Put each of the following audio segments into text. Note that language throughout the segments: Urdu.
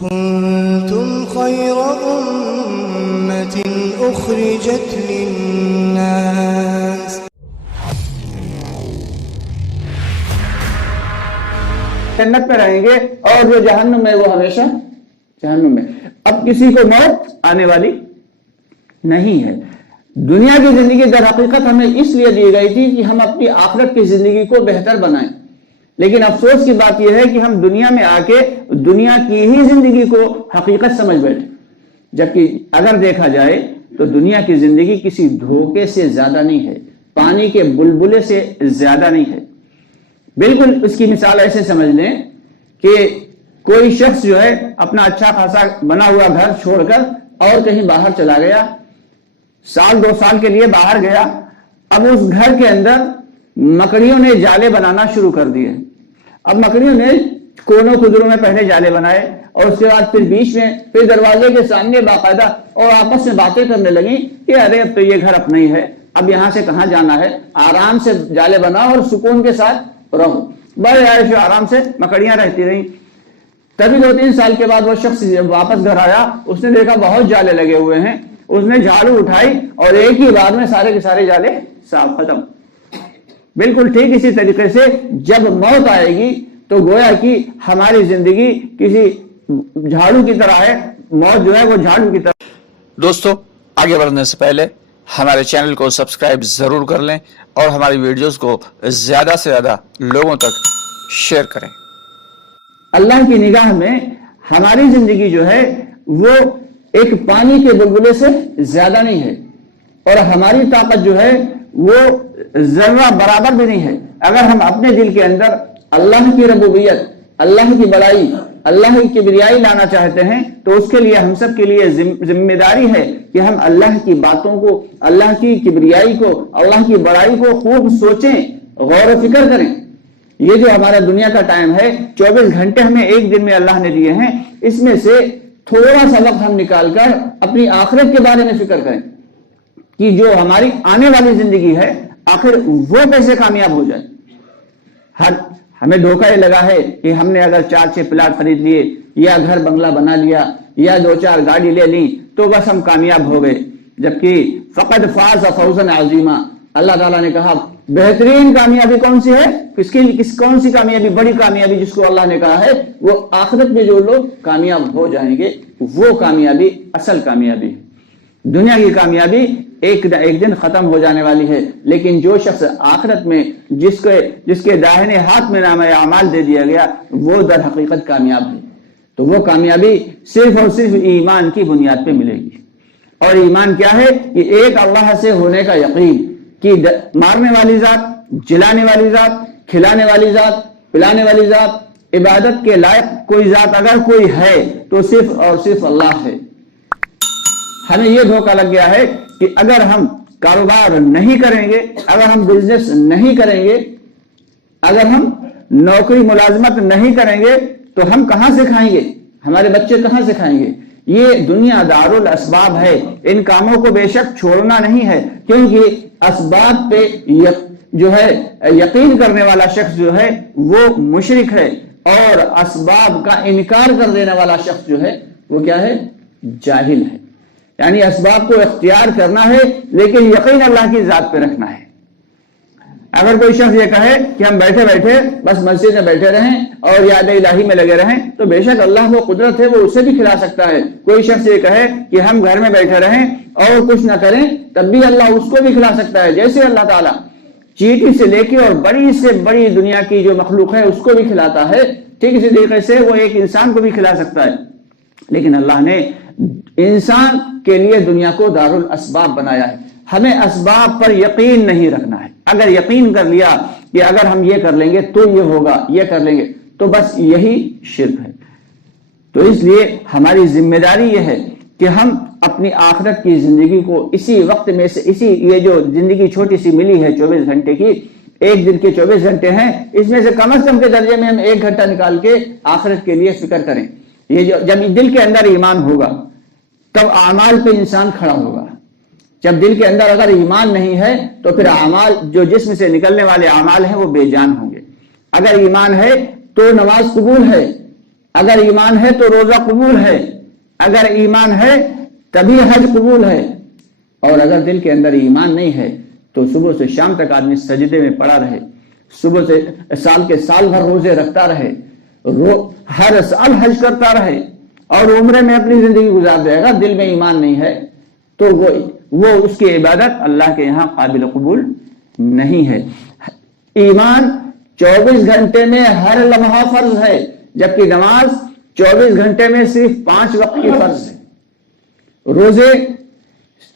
كنتم خير أمة أخرجت للناس جنت میں رہیں گے اور جو جہنم میں وہ ہمیشہ جہنم میں. اب کسی کو موت آنے والی نہیں ہے. دنیا کی زندگی در حقیقت ہمیں اس لیے دی گئی تھی کہ ہم اپنی آخرت کی زندگی کو بہتر بنائیں، لیکن افسوس کی بات یہ ہے کہ ہم دنیا میں آ کے دنیا کی ہی زندگی کو حقیقت سمجھ بیٹھے، جبکہ اگر دیکھا جائے تو دنیا کی زندگی کسی دھوکے سے زیادہ نہیں ہے، پانی کے بلبلے سے زیادہ نہیں ہے. بالکل اس کی مثال ایسے سمجھ لیں کہ کوئی شخص جو ہے اپنا اچھا خاصا بنا ہوا گھر چھوڑ کر اور کہیں باہر چلا گیا، سال 2 سال کے لیے باہر گیا. اب اس گھر کے اندر مکڑیوں نے جالے بنانا شروع کر دیے. اب مکڑیوں نے کونوں کدروں میں پہلے جالے بنائے اور اس کے بعد پھر بیچ میں، پھر دروازے کے سامنے باقاعدہ، اور آپس میں باتیں کرنے لگی کہ ارے اب تو یہ گھر اپنا ہی ہے، اب یہاں سے کہاں جانا ہے، آرام سے جالے بناؤ اور سکون کے ساتھ رہو. بڑے عائش و آرام سے مکڑیاں رہتی رہیں. تبھی 2-3 سال کے بعد وہ شخص واپس گھر آیا، اس نے دیکھا بہت جالے لگے ہوئے ہیں. اس نے جھاڑو اٹھائی اور ایک ہی بار میں سارے کے سارے جالے صاف ختم. بالکل ٹھیک اسی طریقے سے جب موت آئے گی تو گویا کہ ہماری زندگی کسی جھاڑو کی طرح ہے، موت جو ہے وہ جھاڑو کی طرح. دوستو، آگے بڑھنے سے پہلے ہمارے چینل کو سبسکرائب ضرور کر لیں اور ہماری ویڈیوز کو زیادہ سے زیادہ لوگوں تک شیئر کریں. اللہ کی نگاہ میں ہماری زندگی جو ہے وہ ایک پانی کے بلبلے سے زیادہ نہیں ہے، اور ہماری طاقت جو ہے وہ ذرہ برابر بھی نہیں ہے. اگر ہم اپنے دل کے اندر اللہ کی ربوبیت، اللہ کی بڑائی، اللہ کی کبریائی لانا چاہتے ہیں تو اس کے لیے ہم سب کے لیے ذمہ داری ہے کہ ہم اللہ کی باتوں کو، اللہ کی کبریائی کو، اللہ کی بڑائی کو خوب سوچیں، غور و فکر کریں. یہ جو ہمارا دنیا کا ٹائم ہے، 24 گھنٹے ہمیں ایک دن میں اللہ نے دیے ہیں، اس میں سے تھوڑا سا وقت ہم نکال کر اپنی آخرت کے بارے میں فکر کریں کہ جو ہماری آنے والی زندگی ہے آخر وہ کیسے کامیاب ہو جائے. ہمیں دھوکہ یہ لگا ہے کہ ہم نے اگر 4-6 پلاٹ خرید لیے یا گھر بنگلہ بنا لیا یا 2-4 گاڑی لے لی تو بس ہم کامیاب ہو گئے، جبکہ فقد فاز فوزا عظیما. اللہ تعالیٰ نے کہا بہترین کامیابی کون سی ہے، کون سی کامیابی، بڑی کامیابی جس کو اللہ نے کہا ہے وہ آخرت میں جو لوگ کامیاب ہو جائیں گے وہ کامیابی اصل کامیابی ہے. دنیا کی کامیابی ایک دن ختم ہو جانے والی ہے، لیکن جو شخص آخرت میں جس کے داہنے ہاتھ میں نامہ اعمال دے دیا گیا وہ در حقیقت کامیاب ہے. تو وہ کامیابی صرف اور صرف ایمان کی بنیاد پہ ملے گی. اور ایمان کیا ہے کہ ایک اللہ سے ہونے کا یقین کہ مارنے والی ذات، جلانے والی ذات، کھلانے والی ذات، پلانے والی ذات، عبادت کے لائق کوئی ذات اگر کوئی ہے تو صرف اور صرف اللہ ہے. ہمیں یہ دھوکہ لگ گیا ہے کہ اگر ہم کاروبار نہیں کریں گے، اگر ہم بزنس نہیں کریں گے، اگر ہم نوکری ملازمت نہیں کریں گے تو ہم کہاں سے کھائیں گے، ہمارے بچے کہاں سے کھائیں گے. یہ دنیا دار الاسباب ہے، ان کاموں کو بے شک چھوڑنا نہیں ہے، کیونکہ اسباب پہ جو ہے یقین کرنے والا شخص جو ہے وہ مشرک ہے، اور اسباب کا انکار کر دینے والا شخص جو ہے وہ کیا ہے، جاہل ہے. یعنی اسباب کو اختیار کرنا ہے لیکن یقین اللہ کی ذات پہ رکھنا ہے. اگر کوئی شخص یہ کہے کہ ہم بیٹھے بیٹھے بس مسجد میں بیٹھے رہیں اور یاد الہی میں لگے رہیں تو بے شک اللہ وہ قدرت ہے، وہ اسے بھی کھلا سکتا ہے. کوئی شخص یہ کہے کہ ہم گھر میں بیٹھے رہیں اور کچھ نہ کریں تب بھی اللہ اس کو بھی کھلا سکتا ہے. جیسے اللہ تعالیٰ چیٹی سے لے کے اور بڑی سے بڑی دنیا کی جو مخلوق ہے اس کو بھی کھلاتا ہے، ٹھیک اسی طریقے سے وہ ایک انسان کو بھی کھلا سکتا ہے. لیکن اللہ نے انسان کے لیے دنیا کو دار الاسباب بنایا ہے. ہمیں اسباب پر یقین نہیں رکھنا ہے. اگر یقین کر لیا کہ اگر ہم یہ کر لیں گے تو یہ ہوگا، یہ کر لیں گے تو بس یہی شرک ہے. تو اس لیے ہماری ذمہ داری یہ ہے کہ ہم اپنی آخرت کی زندگی کو اسی وقت میں سے، یہ جو زندگی چھوٹی سی ملی ہے 24 گھنٹے کی، ایک دن کے 24 گھنٹے ہیں، اس میں سے کم از کم کے درجے میں ہم 1 گھنٹہ نکال کے آخرت کے لیے فکر کریں. یہ جب دل کے اندر ایمان ہوگا تب اعمال پہ انسان کھڑا ہوگا. جب دل کے اندر اگر ایمان نہیں ہے تو پھر اعمال، جو جسم سے نکلنے والے اعمال ہیں وہ بے جان ہوں گے. اگر ایمان ہے تو نماز قبول ہے، اگر ایمان ہے تو روزہ قبول ہے، اگر ایمان ہے تبھی حج قبول ہے، اور اگر دل کے اندر ایمان نہیں ہے تو صبح سے شام تک آدمی سجدے میں پڑا رہے، صبح سے سال کے سال بھر روزے رکھتا رہے، ہر سال حج کرتا رہے اور عمرے میں اپنی زندگی گزار دے گا، دل میں ایمان نہیں ہے تو وہ اس کی عبادت اللہ کے یہاں قابل قبول نہیں ہے۔ ایمان 24 گھنٹے میں ہر لمحہ فرض ہے، جبکہ نماز 24 گھنٹے میں صرف 5 وقت کی فرض ہے۔ روزے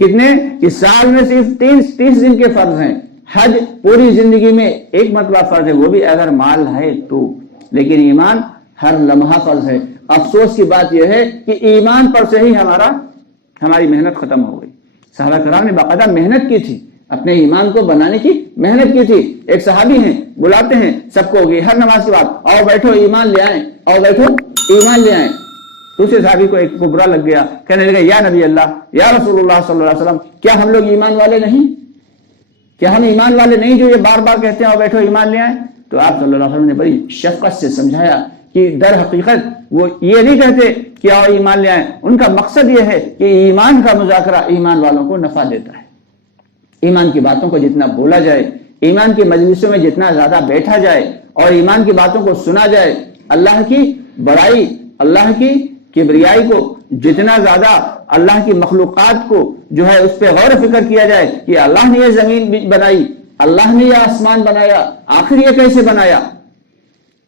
کتنے کہ سال میں صرف 30 دن کے فرض ہیں، حج پوری زندگی میں ایک مرتبہ فرض ہے، وہ بھی اگر مال ہے تو، لیکن ایمان ہر لمحہ فرض ہے۔ افسوس کی بات یہ ہے کہ ایمان پر سے ہی ہماری محنت ختم ہو گئی۔ صحابہ کرام نے باقاعدہ محنت کی تھی، اپنے ایمان کو بنانے کی محنت کی تھی۔ ایک صحابی ہیں، بلاتے ہیں سب کو کہ ہر نماز کے بعد آؤ بیٹھو ایمان لے آئیں، آؤ بیٹھو ایمان لے آئیں۔ دوسرے صحابی کو ایک کو برا لگ گیا، کہنے لگے یا نبی اللہ، یا رسول اللہ صلی اللہ علیہ وسلم، کیا ہم لوگ ایمان والے نہیں؟ کیا ہم ایمان والے نہیں جو یہ بار بار کہتے ہیں آؤ بیٹھو ایمان لے آئیں؟ تو آپ صلی اللہ علیہ وسلم نے بڑی شفقت سے سمجھایا کہ در حقیقت وہ یہ نہیں کہتے کہ آؤ ایمان لے آئیں، ان کا مقصد یہ ہے کہ ایمان کا مذاکرہ ایمان والوں کو نفع دیتا ہے۔ ایمان کی باتوں کو جتنا بولا جائے، ایمان کی مجلسوں میں جتنا زیادہ بیٹھا جائے اور ایمان کی باتوں کو سنا جائے، اللہ کی بڑائی، اللہ کی کبریائی کو جتنا زیادہ، اللہ کی مخلوقات کو جو ہے اس پہ غور و فکر کیا جائے کہ اللہ نے یہ زمین بنائی، اللہ نے یہ آسمان بنایا، آخر یہ کیسے بنایا،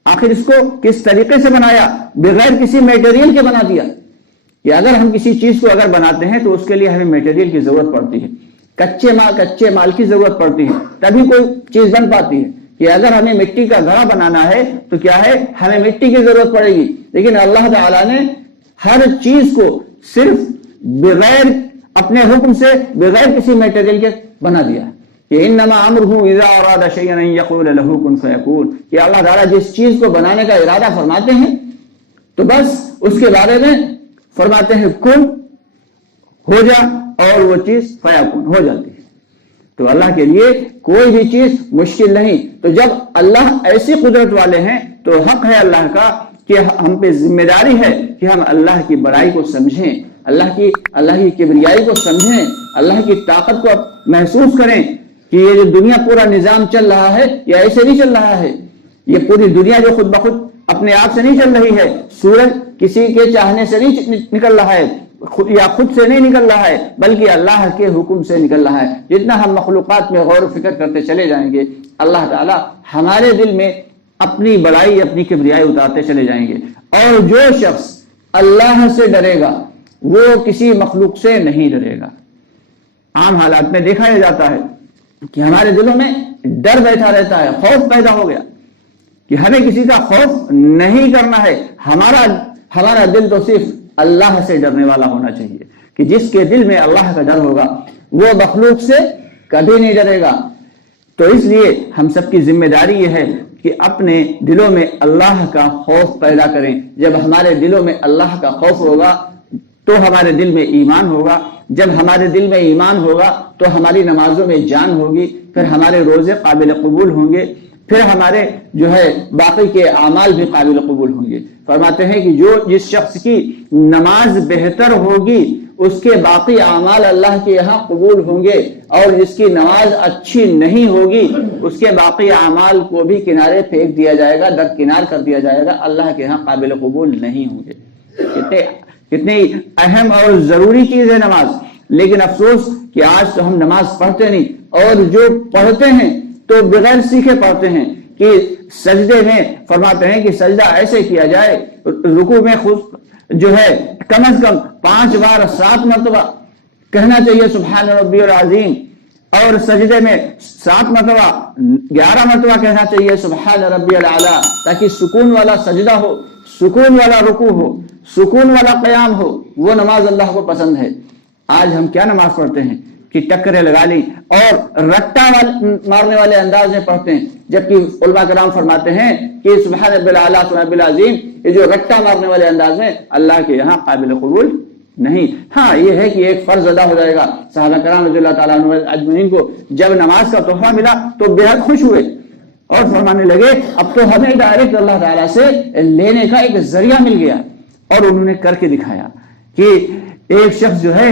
آخر اس کو کس طریقے سے بنایا، بغیر کسی میٹیریل کے بنا دیا۔ کہ اگر ہم کسی چیز کو اگر بناتے ہیں تو اس کے لیے ہمیں میٹیریل کی ضرورت پڑتی ہے، کچے مال کی ضرورت پڑتی ہے، تبھی کوئی چیز بن پاتی ہے۔ کہ اگر ہمیں مٹی کا گھڑا بنانا ہے تو کیا ہے، ہمیں مٹی کی ضرورت پڑے گی، لیکن اللہ تعالیٰ نے ہر چیز کو صرف بغیر اپنے حکم سے، بغیر کسی میٹیریل کے بنا دیا کہ انما امرہ اذا اراد شیئا ان یقول له کن فیکون۔ کہ اللہ تعالیٰ جس چیز کو بنانے کا ارادہ فرماتے ہیں تو بس اس کے بارے میں فرماتے ہیں کن ہو جا، اور وہ چیز فیکون ہو جاتی ہے۔ تو اللہ کے لیے کوئی بھی چیز مشکل نہیں۔ تو جب اللہ ایسی قدرت والے ہیں تو حق ہے اللہ کا کہ ہم پہ ذمہ داری ہے کہ ہم اللہ کی بڑائی کو سمجھیں، اللہ کی کبریائی کو سمجھیں، اللہ کی طاقت کو محسوس کریں کہ یہ جو دنیا پورا نظام چل رہا ہے یہ ایسے نہیں چل رہا ہے، یہ پوری دنیا جو خود بخود اپنے آپ سے نہیں چل رہی ہے، سورج کسی کے چاہنے سے نہیں نکل رہا ہے یا خود سے نہیں نکل رہا ہے، بلکہ اللہ کے حکم سے نکل رہا ہے۔ جتنا ہم مخلوقات میں غور و فکر کرتے چلے جائیں گے، اللہ تعالیٰ ہمارے دل میں اپنی بڑائی، اپنی کبریائی اتارتے چلے جائیں گے۔ اور جو شخص اللہ سے ڈرے گا وہ کسی مخلوق سے نہیں ڈرے گا۔ عام حالات میں دیکھا جاتا ہے کہ ہمارے دلوں میں ڈر بیٹھا رہتا ہے، خوف پیدا ہو گیا کہ ہمیں کسی کا خوف نہیں کرنا ہے، ہمارا دل تو صرف اللہ سے ڈرنے والا ہونا چاہیے، کہ جس کے دل میں اللہ کا ڈر ہوگا وہ مخلوق سے کبھی نہیں ڈرے گا۔ تو اس لیے ہم سب کی ذمہ داری یہ ہے کہ اپنے دلوں میں اللہ کا خوف پیدا کریں۔ جب ہمارے دلوں میں اللہ کا خوف ہوگا تو ہمارے دل میں ایمان ہوگا، جب ہمارے دل میں ایمان ہوگا تو ہماری نمازوں میں جان ہوگی، پھر ہمارے روزے قابل قبول ہوں گے، پھر ہمارے جو ہے باقی کے اعمال بھی قابل قبول ہوں گے۔ فرماتے ہیں کہ جس شخص کی نماز بہتر ہوگی اس کے باقی اعمال اللہ کے یہاں قبول ہوں گے، اور جس کی نماز اچھی نہیں ہوگی اس کے باقی اعمال کو بھی کنارے پھینک دیا جائے گا، درکنار کر دیا جائے گا، اللہ کے یہاں قابل قبول نہیں ہوں گے۔ کتنی اہم اور ضروری چیز ہے نماز، لیکن افسوس کہ آج تو ہم نماز پڑھتے نہیں، اور جو پڑھتے ہیں تو بغیر سیکھے پڑھتے ہیں۔ کہ سجدے میں فرماتے ہیں کہ سجدہ ایسے کیا جائے، رکوع میں خود جو ہے کم از کم 5 بار 7 مرتبہ کہنا چاہیے سبحان ربی العظیم، اور سجدے میں 7 مرتبہ 11 مرتبہ کہنا چاہیے سبحان ربی الاعلیٰ، تاکہ سکون والا سجدہ ہو، سکون والا رکوع ہو، سکون والا قیام ہو۔ وہ نماز اللہ کو پسند ہے۔ آج ہم کیا نماز پڑھتے ہیں کہ ٹکریں لگا لی اور رٹا مارنے والے انداز میں پڑھتے ہیں، جبکہ علماء کرام فرماتے ہیں کہ سبحان ربی الاعلیٰ سبحان ربی العظیم یہ جو رٹا مارنے والے انداز میں اللہ کے یہاں قابل قبول نہیں۔ ہاں یہ ہے کہ ایک فرض ادا ہو جائے گا۔ صحابہ کرام رضی اللہ تعالیٰ عنہ اجمعین کو جب نماز کا تحفہ ملا تو بے حد خوش ہوئے، اور فرمانے لگے اب تو ہمیں ڈائریکٹ اللہ تعالیٰ سے لینے کا ایک ذریعہ مل گیا، اور انہوں نے کر کے دکھایا کہ ایک شخص جو ہے